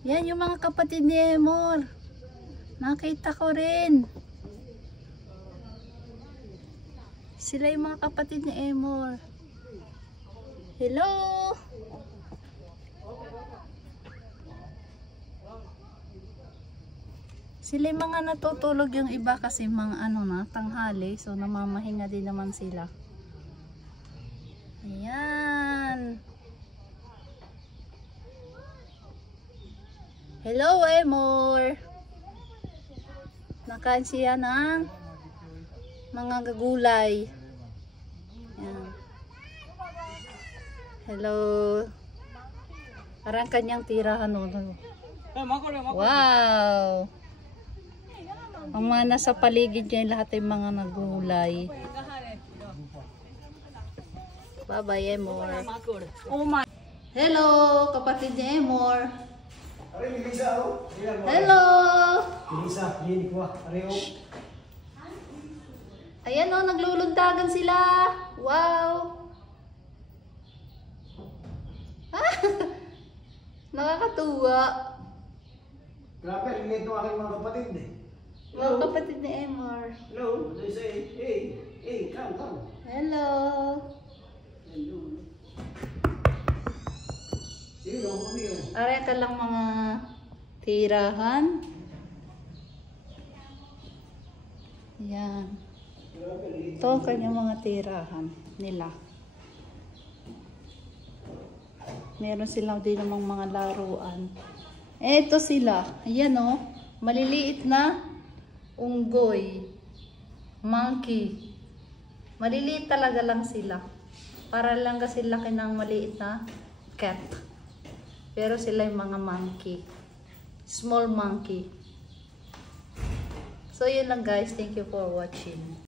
Yan yung mga kapatid ni Emor. Nakita ko rin. Sila yung mga kapatid ni Emor. Hello! Sila yung mga natutulog, yung iba kasi mga ano na, tanghali. So namamahinga din naman sila. Ayan. Hello, Emor. Nakain siya ng mga gagulay. Ayan. Hello. Parang kanyang tirahan. Wow. Ang mga nasa paligid niya, lahat ay mga nagulay. Bye-bye, Emor. Hello, kapatid ni Emor. Hello. Ayan o, naglulundagan sila. Wow. Nakakatuwa. Grabe, rinit ng aking mga kapatid eh. Mga kapatid ni Emor. Hello, they say, hey, come. Hello. Aray ka lang mga tirahan. Yan. Ito ang kanyang mga tirahan nila. Meron silang din namang mga laruan. Eto sila. Ayan o. Maliliit na unggoy. Monkey. Maliliit talaga lang sila. Para lang kasi laki ng maliit na cat. Pero sila yung mga monkey. Small monkey. So yun lang guys. Thank you for watching.